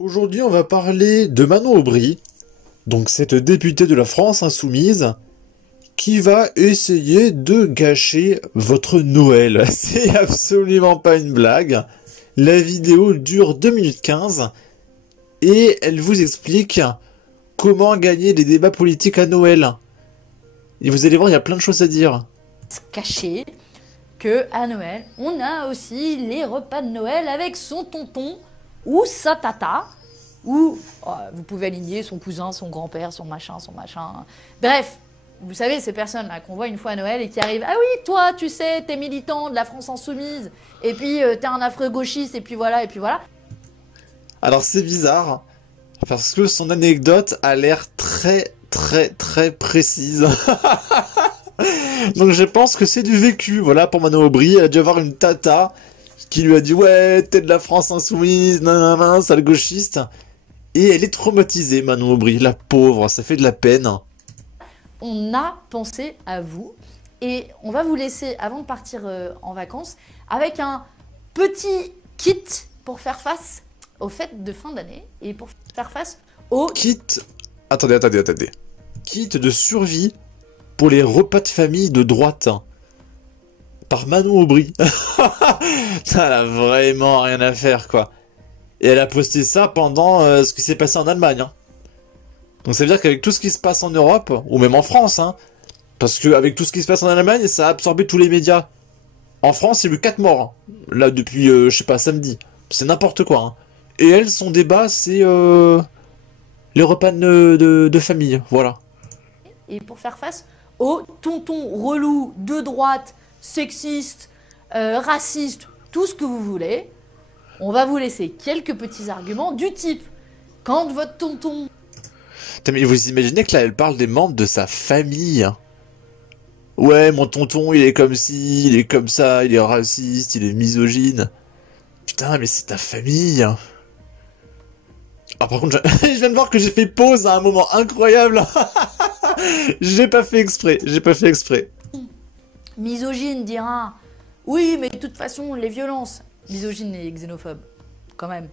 Aujourd'hui, on va parler de Manon Aubry, donc cette députée de la France insoumise, qui va essayer de gâcher votre Noël. C'est absolument pas une blague. La vidéo dure 2 minutes 15 et elle vous explique comment gagner les débats politiques à Noël. Et vous allez voir, il y a plein de choses à dire. Caché que à Noël, on a aussi les repas de Noël avec son tonton ou sa tata, ou vous pouvez aligner son cousin, son grand-père, son machin. Bref, vous savez, ces personnes-là qu'on voit une fois à Noël et qui arrivent « Ah oui, toi, tu sais, t'es militant de la France insoumise, et puis t'es un affreux gauchiste, et puis voilà, et puis voilà. » Alors c'est bizarre, parce que son anecdote a l'air très précise. Donc je pense que c'est du vécu, voilà, pour Manon Aubry. Elle a dû avoir une tata qui lui a dit « Ouais, t'es de la France insoumise, nanana, sale gauchiste. » Et elle est traumatisée, Manon Aubry, la pauvre, ça fait de la peine. On a pensé à vous, et on va vous laisser, avant de partir en vacances, avec un petit kit pour faire face aux fêtes de fin d'année, et pour faire face au... Kit... Attendez. Kit de survie pour les repas de famille de droite. Par Manon Aubry. Ça, elle a vraiment rien à faire, quoi. Et elle a posté ça pendant ce qui s'est passé en Allemagne. Hein. Donc ça veut dire qu'avec tout ce qui se passe en Europe, ou même en France, hein, parce qu'avec tout ce qui se passe en Allemagne, ça a absorbé tous les médias. En France, il y a eu 4 morts. Hein. Là, depuis, je sais pas, samedi. C'est n'importe quoi. Hein. Et elle, son débat, c'est les repas de famille. Voilà. Et pour faire face aux tontons relous de droite, sexistes, racistes, tout ce que vous voulez, on va vous laisser quelques petits arguments du type « Quand votre tonton... » Mais vous imaginez que là, elle parle des membres de sa famille. Hein. Ouais, mon tonton, il est comme ci, il est comme ça, il est raciste, il est misogyne. Putain, mais c'est ta famille. Ah, par contre, je viens de voir que j'ai fait pause à un moment incroyable. J'ai pas fait exprès. Misogyne dira « Oui, mais de toute façon, les violences... » Misogyne et xénophobe, quand même.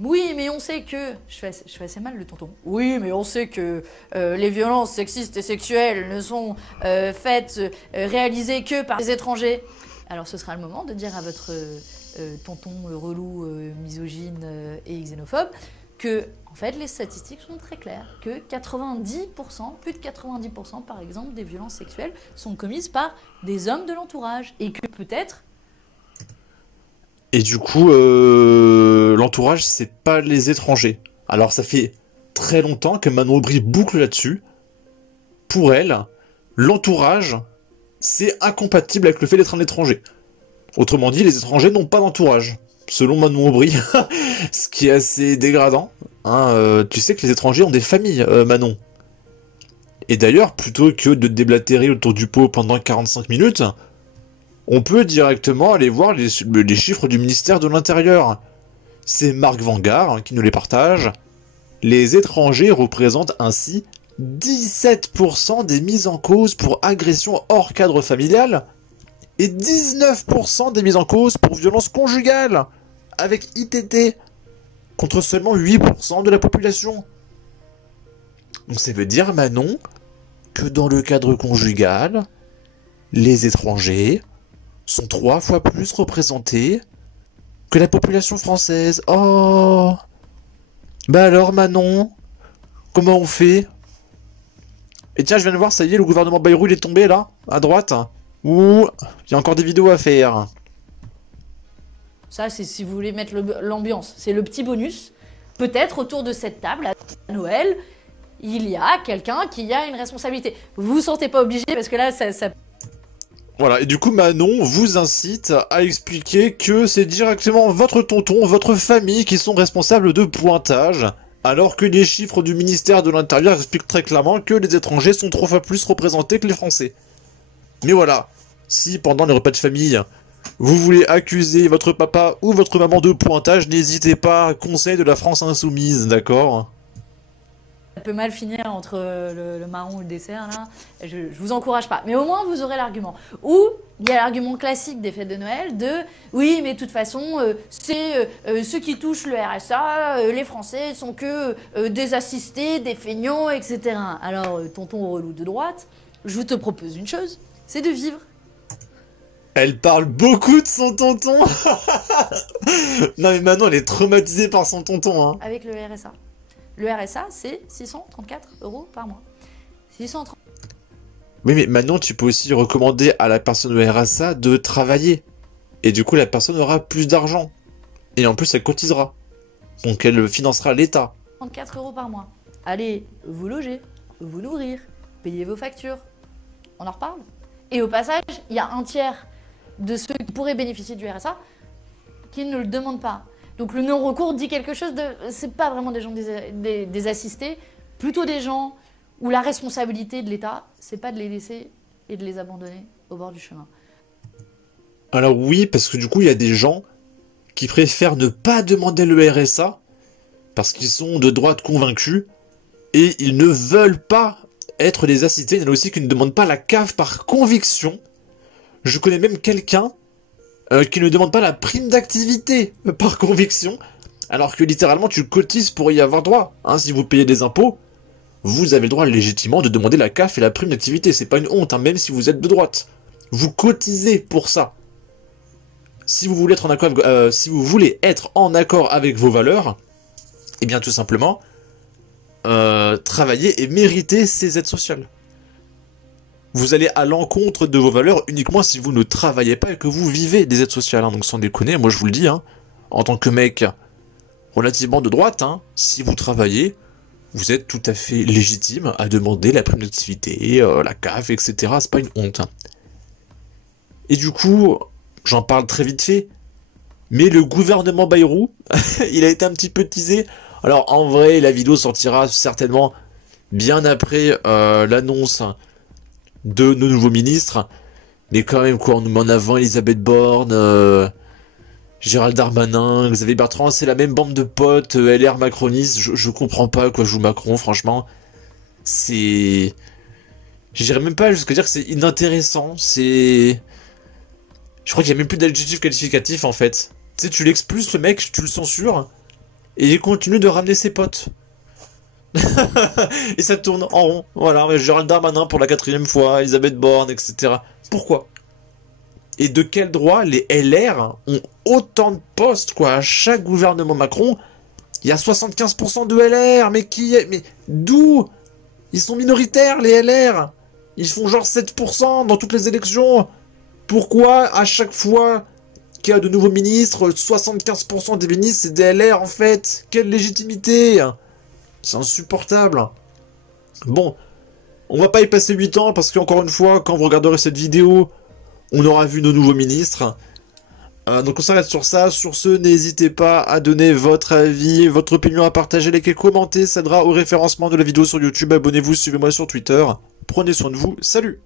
Oui, mais on sait que... Je fais assez mal le tonton. Oui, mais on sait que les violences sexistes et sexuelles ne sont réalisées que par les étrangers. Alors ce sera le moment de dire à votre tonton relou, misogyne et xénophobe que, en fait, les statistiques sont très claires. Que 90%, plus de 90% par exemple, des violences sexuelles sont commises par des hommes de l'entourage. Et que peut-être... Et du coup, l'entourage, c'est pas les étrangers. Alors ça fait très longtemps que Manon Aubry boucle là-dessus. Pour elle, l'entourage, c'est incompatible avec le fait d'être un étranger. Autrement dit, les étrangers n'ont pas d'entourage. Selon Manon Aubry, ce qui est assez dégradant. Hein, tu sais que les étrangers ont des familles, Manon. Et d'ailleurs, plutôt que de déblatérer autour du pot pendant 45 minutes... on peut directement aller voir les chiffres du ministère de l'Intérieur. C'est Marc Vangar qui nous les partage. Les étrangers représentent ainsi 17% des mises en cause pour agression hors cadre familial et 19% des mises en cause pour violence conjugale, avec ITT, contre seulement 8% de la population. Donc ça veut dire, Manon, que dans le cadre conjugal, les étrangers sont 3 fois plus représentés que la population française. Oh! Bah alors, Manon, comment on fait? Et tiens, je viens de voir, ça y est, le gouvernement Bayrou, il est tombé, là, à droite. Ouh, il y a encore des vidéos à faire. Ça, c'est si vous voulez mettre l'ambiance. C'est le petit bonus. Peut-être autour de cette table, à Noël, il y a quelqu'un qui a une responsabilité. Vous vous sentez pas obligé, parce que là, ça... Voilà, et du coup, Manon vous incite à expliquer que c'est directement votre tonton, votre famille qui sont responsables de pointage, alors que les chiffres du ministère de l'Intérieur expliquent très clairement que les étrangers sont 3 fois plus représentés que les Français. Mais voilà, si pendant les repas de famille, vous voulez accuser votre papa ou votre maman de pointage, n'hésitez pas, conseil de la France insoumise, d'accord ? peut mal finir entre le marron ou le dessert, là. Je vous encourage pas. Mais au moins, vous aurez l'argument. Ou, il y a l'argument classique des fêtes de Noël de « Oui, mais de toute façon, c'est ceux qui touchent le RSA, les Français sont que des assistés, des feignants, etc. » Alors, tonton relou de droite, je te propose une chose, c'est de vivre. Elle parle beaucoup de son tonton. Non mais Manon, elle est traumatisée par son tonton. Hein. Avec le RSA. Le RSA, c'est 634 € par mois. 630. Oui, mais Manon, tu peux aussi recommander à la personne au RSA de travailler. Et du coup, la personne aura plus d'argent. Et en plus, elle cotisera. Donc, elle financera l'État. 34 € par mois. Allez, vous loger, vous nourrir, payer vos factures. On en reparle. Et au passage, il y a un tiers de ceux qui pourraient bénéficier du RSA qui ne le demandent pas. Donc le non-recours dit quelque chose de... C'est pas vraiment des gens des assistés, plutôt des gens où la responsabilité de l'État, c'est pas de les laisser et de les abandonner au bord du chemin. Alors oui, parce que du coup, il y a des gens qui préfèrent ne pas demander le RSA parce qu'ils sont de droite convaincus et ils ne veulent pas être des assistés. Il y en a aussi qui ne demandent pas la CAF par conviction. Je connais même quelqu'un qui ne demande pas la prime d'activité par conviction, alors que littéralement tu cotises pour y avoir droit. Hein, si vous payez des impôts, vous avez le droit légitimement de demander la CAF et la prime d'activité. C'est pas une honte, hein, même si vous êtes de droite. Vous cotisez pour ça. Si vous voulez être en accord avec, si vous voulez être en accord avec vos valeurs, eh bien tout simplement, travailler et mériter ces aides sociales. Vous allez à l'encontre de vos valeurs uniquement si vous ne travaillez pas et que vous vivez des aides sociales. Hein. Donc sans déconner, moi je vous le dis, hein, en tant que mec relativement de droite, hein, si vous travaillez, vous êtes tout à fait légitime à demander la prime d'activité, la CAF, etc. C'est pas une honte. Hein. Et du coup, j'en parle très vite fait, mais le gouvernement Bayrou, il a été un petit peu teasé. Alors en vrai, la vidéo sortira certainement bien après l'annonce de nos nouveaux ministres, mais quand même quoi, on nous met en avant Elisabeth Borne, Gérald Darmanin, Xavier Bertrand, c'est la même bande de potes, LR macronistes, je comprends pas quoi joue Macron, franchement, c'est... J'irais même pas jusqu'à dire que c'est inintéressant, c'est... Je crois qu'il y a même plus d'adjectif qualificatif en fait. Tu sais, tu l'expulses le mec, tu le censures, et il continue de ramener ses potes. Et ça tourne en rond. Voilà, Gérald Darmanin pour la 4e fois, Elisabeth Borne, etc. Pourquoi? Et de quel droit les LR ont autant de postes, quoi? À chaque gouvernement Macron, il y a 75% de LR. Mais qui est... Mais d'où? Ils sont minoritaires, les LR. Ils font genre 7% dans toutes les élections. Pourquoi, à chaque fois qu'il y a de nouveaux ministres, 75% des ministres, c'est des LR, en fait? Quelle légitimité? C'est insupportable. Bon, on va pas y passer 8 ans, parce qu'encore une fois, quand vous regarderez cette vidéo, on aura vu nos nouveaux ministres. Donc on s'arrête sur ça. Sur ce, n'hésitez pas à donner votre avis, votre opinion, à partager, liker, commenter. Ça aidera au référencement de la vidéo sur YouTube. Abonnez-vous, suivez-moi sur Twitter. Prenez soin de vous. Salut!